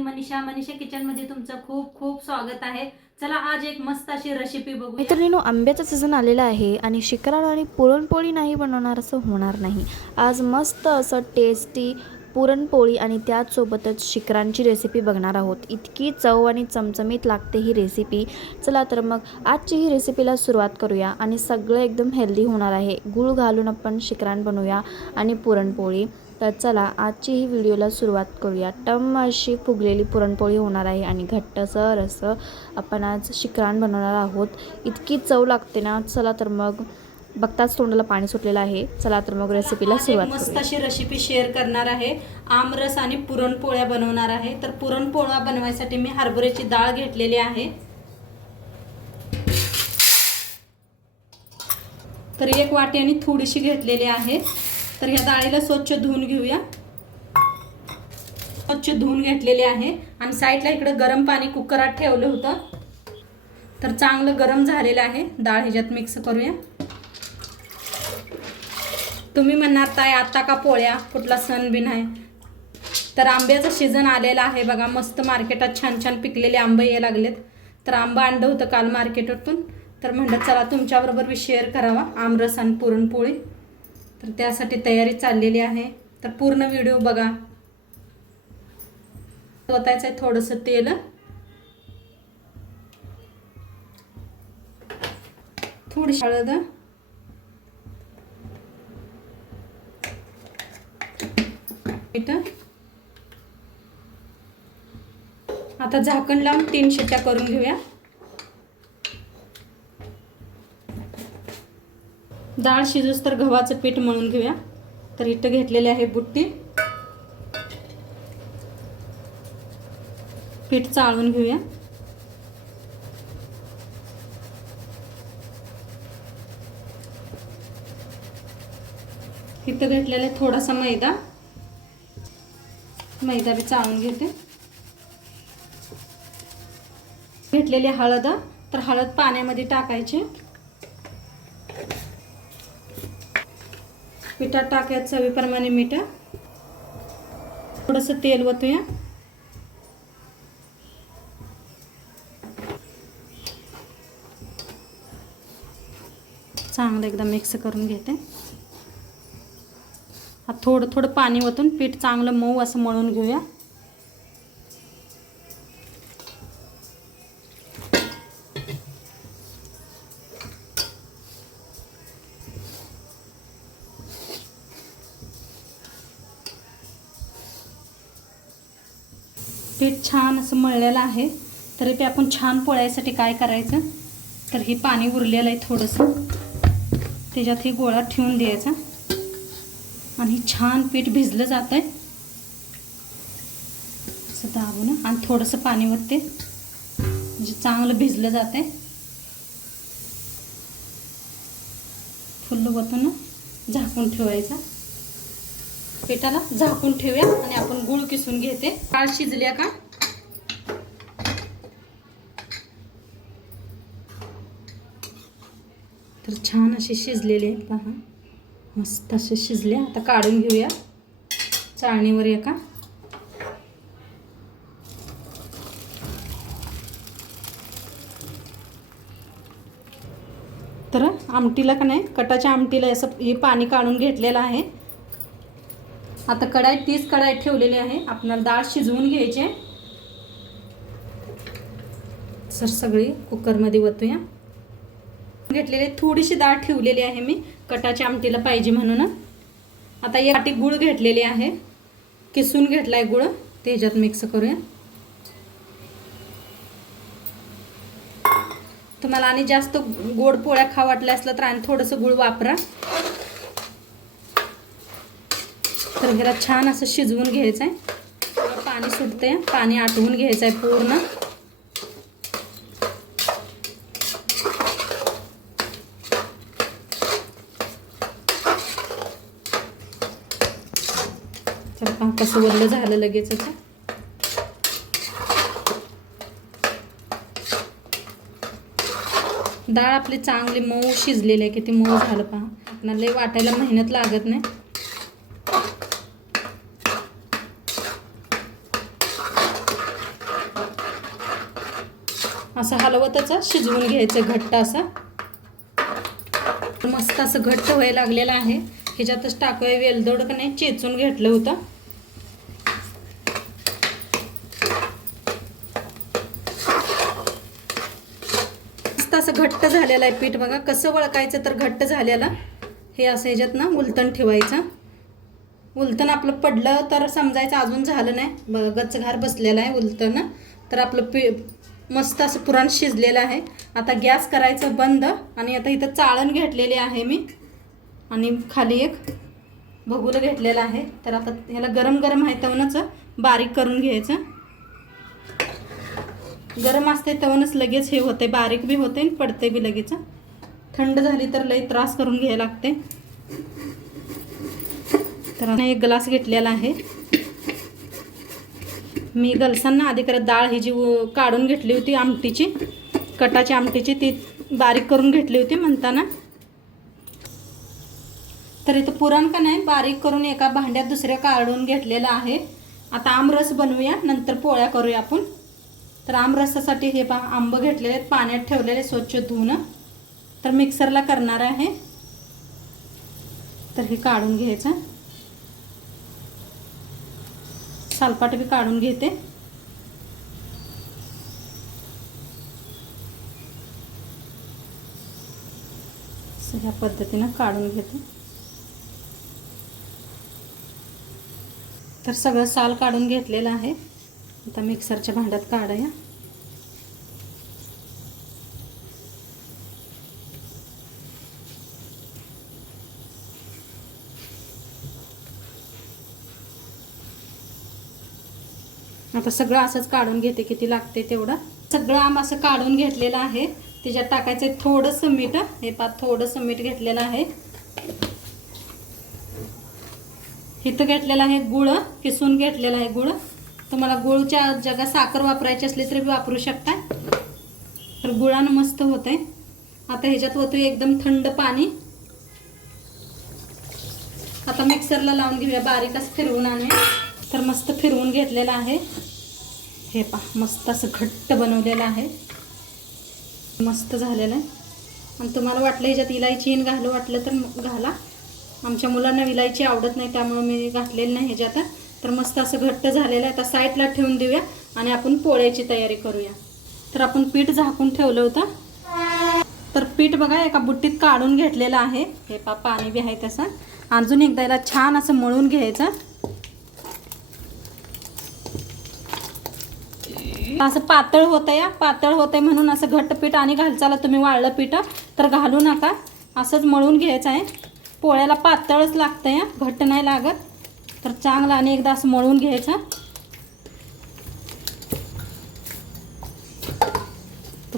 मी Manisha kitchen मध्ये तुमचं खूप खूप स्वागत आहे। चला आज एक मस्त अशी रेसिपी बघूया। मित्रांनो, आंब्याचा सीझन आलेला आहे आणि शिकरण आणि पुरणपोळी नाही बनवणार असं होणार नाही। आज मस्त असं टेस्टी पुरणपोळी आणि त्याचसोबतच शिकरांची रेसिपी बघणार आहोत। इतकी चव आणि चमचमीत लागते ही रेसिपी। चला तर मग आजची ही रेसिपीला सुरुवात करूया आणि सगळं एकदम हेल्दी होणार आहे। गूळ घालून आपण शिकरण बनवूया आणि पुरणपोळी। तर चला आजची ही व्हिडिओला सुरुवात करूया। टम अशी फुगलेली पुरणपोळी होणार आहे आणि घट्टसर असं आपण आज शिकरण बनवणार आहोत। इतकी चव लागते ना। चला तर मग बघताच तोंडाला पाणी सुटलेलं आहे। चला तर मग रेसिपीला सुरुवात करूया। मस्त अशी रेसिपी शेअर करणार आहे। आमरस आणि पुरणपोळ्या बनवणार आहे। तर पुरणपोळ्या बनवायसाठी मी हरभऱ्याची डाळ घेतलेली आहे। तर एक वाटी आणि थोडीशी घेतलेली आहे। तर ह्या डाळीला स्वच्छ धुवून घेऊया। स्वच्छ धुवून घेतलेली आहे आणि साईडला इकडे गरम पाणी कुकरात ठेवलं होतं। तर चांगलं गरम झालेलं आहे। डाळ ह्याच्यात मिक्स करूया। तुम्ही म्हणणार ताई आता का पोळ्या, कुठला सण बिन आहे? तर आंब्याचं सीझन आलेला आहे बघा। मस्त मार्केटात छान छान पिकलेले आंबे यायला लागलेत। तर आंबा आणलं होतं काल मार्केटातून। तर म्हणलं चला तुमच्याबरोबर मी शेअर करावा आमरस आणि पुरणपोळी। तर त्यासाठी तयारी चाललेली आहे। तर पूर्ण व्हिडिओ बघा। ओतायचं आहे थोडंसं तेल, थोडीशी हळद, मीठ। आता झाकण लावून 3 शिट्ट्या करून घेऊया। डाळ शिजूस तर गव्हाचं पीठ मळून घेऊया। तर इथं घेतलेले आहे बुट्टी, पीठ चाळून घेऊया। इथं घेतलेला आहे थोडासा मैदा बी चाळून घेते। घेतलेली हळद, तर हळद पाण्यामध्ये टाकायची। पिठात टाकायचं चवीप्रमाणे मीठ, थोडंसं तेल ओतूया। चांगलं एकदा मिक्स करून घेते। थोडं थोडं पाणी ओतून पीठ चांगलं मऊ असं मळून घेऊया। पीठ छान असं मळलेलं आहे। तरी ते आपण छान पोळ्यासाठी काय करायचं, तर हे पाणी उरलेलं आहे थोडंसं, त्याच्यात हे गोळा ठेवून द्यायचा आणि छान पीठ भिजलं जात आहे असं दाबून। आणि थोडंसं पाणी ओतते म्हणजे चांगलं भिजलं जात आहे। फुल्ल ओतून झाकून ठेवायचा। पिठाला झाकून ठेवूया आणि आपण गूळ किसून घेते। डाळ शिजल्या का? तर छान असे शिजलेले आहेत पहा, मस्त असे शिजले। आता काढून घेऊया चाळणीवर एका। तर आमटीला का नाही, कटाच्या आमटीला असं हे पाणी काढून घेतलेलं आहे। आता कढाई 30 कढाई ठेवलेली आहे। आपल्याला डाळ शिजवून घ्यायची आहे। सर सगळी कुकरमध्ये ओतूया। घेतलेली थोडीशी डाळ ठेवलेली आहे मी कटाच्या आमटीला पाहिजे म्हणून। आता एक वाटी गूळ घेतलेली आहे, किसून घेतलाय गूळ, ते ह्याच्यात मिक्स करूया। तुम्हाला आणि जास्त गोड पोळ्या खाऊ वाटल्या असलं तर आणि थोडंसं गूळ वापरा। तर ह्याला छान असं शिजवून घ्यायचं आहे। पाणी सुटते, पाणी आटवून घ्यायचं आहे पूर्ण। तर पहा कसं वल्ल झालं लगेच। डाळ आपली चांगली मऊ शिजलेली आहे, किती मऊ झालं पहा। आपल्याला लय वाटायला मेहनत लागत नाही। असं हलवतच शिजवून घ्यायचं घट्ट असं. मस्त असं घट्ट व्हायला लागलेलं आहे. ह्याच्यातच टाकूया वेलदोड का नाही चेचून घेतलं होतं. मस्त असं घट्ट झालेलं आहे पीठ बघा. कसं वळकायचं तर घट्ट झालेलं हे असं ह्याच्यात ना उलटण ठेवायचं. उलटण आपलं पडलं तर समजायचं अजून झालं नाही, गच्चघार बसलेलं आहे उलटण, तर आपलं मस्त असं पुरण शिजलेलं आहे. आता गॅस करायचं बंद आणि आता इथं चाळण घेतलेली आहे मी आणि खाली एक भगुलं घेतलेलं आहे. तर आता ह्याला गरम गरम आहे तवनच बारीक करून घ्यायचं. गरम असते तवनच लगेच हे होते, बारीक बी होते आणि पडते बी लगेच. थंड झाली तर लई त्रास करून घ्यायला लागते. तर एक ग्लास घेतलेला आहे मी. गलसांना आधी करत डाळ ही जी काढून घेतली होती आमटीची, कटाची आमटीची, ती बारीक करून घेतली होती म्हणताना. तर इथं पुरण का नाही बारीक करून एका भांड्यात दुसऱ्या काढून घेतलेलं आहे. आता आमरस बनवूया, नंतर पोळ्या करूया आपण. तर आमरसासाठी हे आंब घेतलेले आहेत, पाण्यात ठेवलेले स्वच्छ धुवून. तर मिक्सरला करणार आहे. तर हे काढून घ्यायचं. सालपाट बी काढून घेते. ह्या पद्धतीनं काढून घेते. तर सगळं साल काढून घेतलेलं आहे. आता मिक्सरच्या भांड्यात काढूया. आता सगळं असंच काढून घेते, किती लागते तेवढं. सगळं आंब असं काढून घेतलेलं आहे. त्याच्यात टाकायचं थोडंसं मीठ. हे पा थोडंसं मीठ घेतलेलं आहे. इथं घेतलेलं आहे गुळ, किसून घेतलेला आहे गुळ. तुम्हाला गुळच्या जागा साखर वापरायची असली तरी वापरू शकता. तर गुळानं मस्त होते. आता ह्याच्यात होतं एकदम थंड पाणी. आता मिक्सरला लावून घेऊया, बारीक असं फिरवून आणूया. तर मस्त फिरवून घेतलेलं आहे. हे पहा मस्त असं घट्ट बनवलेलं आहे, मस्त झालेलं आहे. आणि तुम्हाला वाटलं ह्याच्यात इलायची घालू वाटलं तर घाला. आमच्या मुलांना इलायची आवडत नाही त्यामुळे मी घातलेली नाही ह्याच्यात. तर मस्त असं घट्ट झालेलं आहे. आता साईडला ठेवून देऊया आणि आपण पोळ्याची तयारी करूया. तर आपण पीठ झाकून ठेवलं होतं. तर पीठ बघा एका बुट्टीत काढून घेतलेलं आहे. हे पहा पाणी बी आहे तसं. अजून एकदा याला छान असं मळून घ्यायचं. असं पातळ होतं या, पातळ होतंय म्हणून असं घट्ट पीठ आणि घालचाला तुम्ही वाळलं पीठ तर घालू नका. असंच मळून घ्यायचं आहे. पोळ्याला पातळच लागतं या, घट्ट नाही लागत. तर चांगलं आणि एकदा असं मळून घ्यायचं.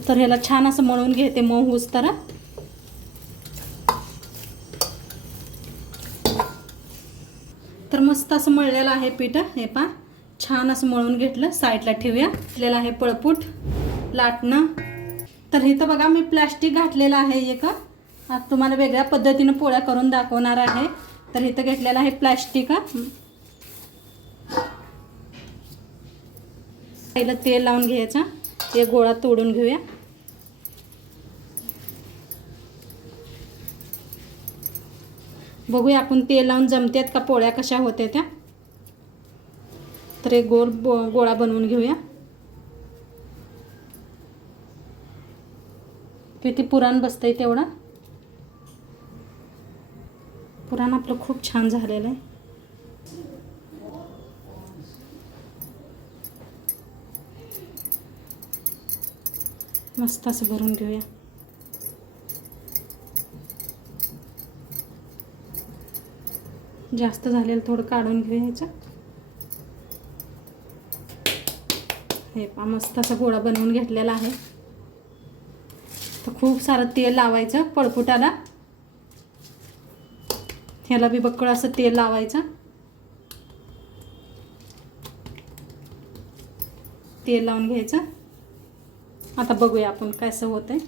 तर ह्याला छान असं मळून घेते मऊ होऊस तर. तर मस्त असं मळलेलं आहे पीठ. हे पहा छान असं मळून घेतलं. साईडला ठेवूया. घेतलेलं आहे पळपूट लाटणं. तर इथं बघा मी प्लास्टिक घातलेलं आहे एक. आता तुम्हाला वेगळ्या पद्धतीनं पोळ्या करून दाखवणार आहे. तर इथं घेतलेलं आहे प्लास्टिक. पहिलं तेल लावून घ्यायचं. एक गोळा तोडून घेऊया. बघूया आपण तेल लावून जमतात का पोळ्या कशा होत्या त्या. तर एक गोळा बनवून घेऊया. किती पुरण बसतंय तेवढा. पुरण आपलं खूप छान झालेलं आहे. मस्त असं भरून घेऊया. जास्त झालेलं थोडं काढून घ्यायचं. हे पहा मस्त असा गोळा बनवून घेतलेला आहे. तर खूप सारं तेल लावायचं पळपुटाला. ह्याला बी बक्कळ असं तेल लावायचं. तेल लावून घ्यायचं. आता बघूया आपण कसं होतंय.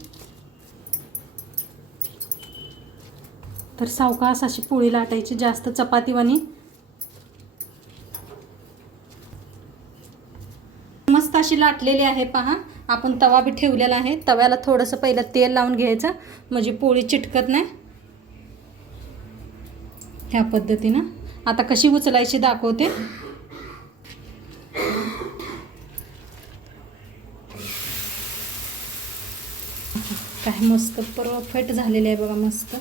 तर सावकाश अशी पोळी लाटायची, जास्त चपातीवानी. मस्त अशी लाटलेली आहे पहा. आपण तवा बी ठेवलेला आहे. तव्याला थोडंसं पहिलं तेल लावून घ्यायचं म्हणजे पोळी चिटकत नाही. ह्या पद्धतीनं आता कशी उचलायची दाखवते. काय मस्त परफेक्ट झालेली आहे बघा, मस्त.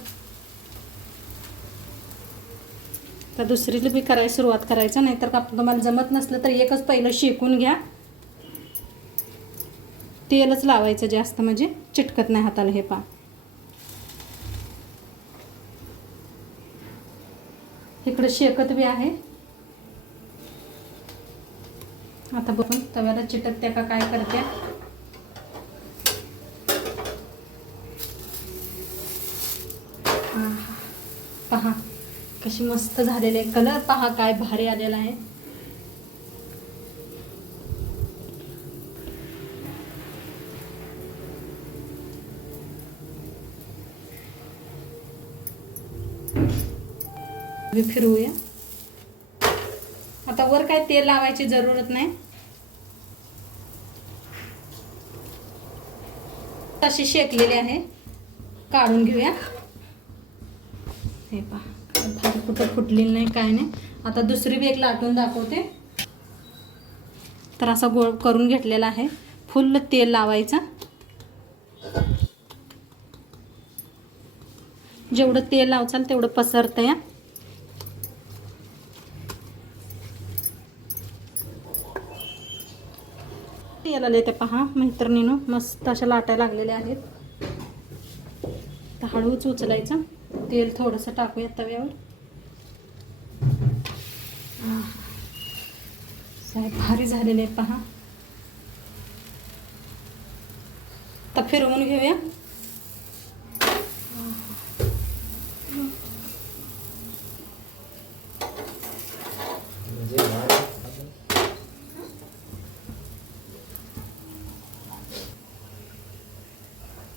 तर दुसरीला बी करायला सुरुवात करायचं, नाहीतर का तुम्हाला जमत नसलं तर एकच पहिलं शेकून घ्या. तेलच लावायचं जास्त म्हणजे चिटकत नाही हाताला. हे पहा, इकडे शेकत बी आहे. आता बघून तव्याला चिटकत्या का काय करत्या. पहा कशी मस्त झालेली आहे. कलर पहा काय भारी आलेला आहे. फिरवूया. आता वर काय तेल लावायची जरूरत नाही. तशी शेकलेली आहे, काढून घेऊया. हे पहा भारी कुठं फुटलेली नाही काय नाही. आता दुसरी बी एक लाटून दाखवते. तर असा गोळ करून घेतलेला आहे. फुल तेल लावायचं. जेवढं तेल लावचाल तेवढं पसरतं या. तेल आले ते पहा मैत्रिणीनं, मस्त अशा लाटायला लागलेल्या आहेत. तर हळूच उचलायचं. तेल थोडंसं टाकूया तव्यावर. भारी झालेले आहे पहा. तर फिरवून घेऊया.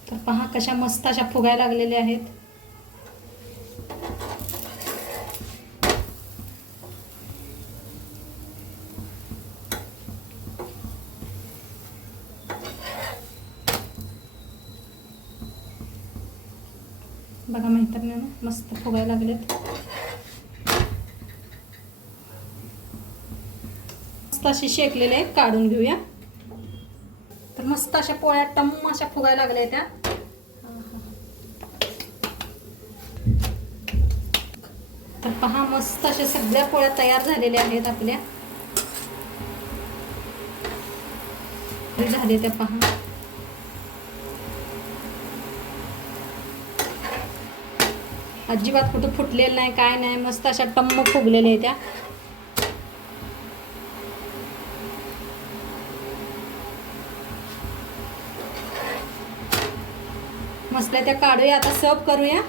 तर पहा कशा मस्त अशा फुगायला लागलेल्या आहेत. बघा मैत्रिणींनो, मस्त फुगायला लागलेत. मस्त अशी शेकलेले आहेत, काढून घेऊया. तर मस्त अशा पोळ्या टम्म अशा फुगायला लागल्या त्या. तर पहा मस्त अशा सगळ्या पोळ्या तयार झालेल्या आहेत आपल्या. झाले त्या पहा. अजिबात कुठं फुटलेलं नाही काय नाही, मस्त अशा टम्म फुगलेल्या आहेत त्या. मस्त त्या काढूया. आता सर्व करूया.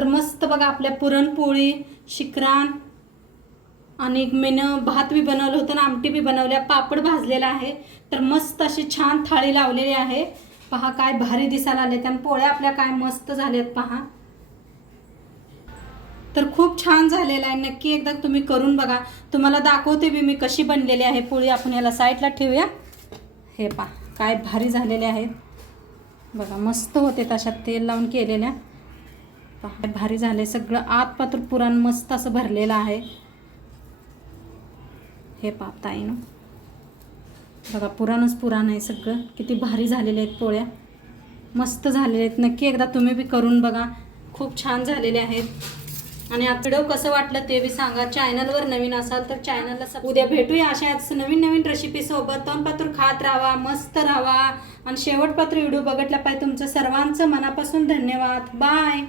तर मस्त बघा आपल्या पुरणपोळी, शिकरान आणि मेनं भात बी बनवलं होतं आणि आमटी बी बनवल्या, पापड भाजलेला आहे. तर मस्त अशी छान थाळी लावलेली आहे. पहा काय भारी दिसायला आले. त्या पोळ्या आपल्या काय मस्त झाल्यात पहा. तर खूप छान झालेला आहे. नक्की एकदा तुम्ही करून बघा. तुम्हाला दाखवते बी मी कशी बनलेली आहे पोळी. आपण याला साईडला ठेवूया. हे पहा काय भारी झालेले आहेत बघा. मस्त होते तशात तेल लावून केलेल्या. पहा भारी झाले. सगळं आत पात्र पुरण मस्त असं भरलेलं आहे. हे पहा ताईनं बघा, पुराणच पुराण आहे सगळं. किती भारी झालेले आहेत पोळ्या, मस्त झालेले आहेत. नक्की एकदा तुम्ही बी करून बघा. खूप छान झालेले आहेत. आणि आजचं व्हिडिओ कसं वाटलं ते बी सांगा. चॅनलवर नवीन असाल तर चॅनलला उद्या भेटूया अशाच नवीन नवीन रेसिपीसोबत. तोंडपात्र खात राहा, मस्त राहा आणि शेवटपात्र व्हिडिओ बघितला पाहिजे. तुमचं सर्वांचं मनापासून धन्यवाद. बाय.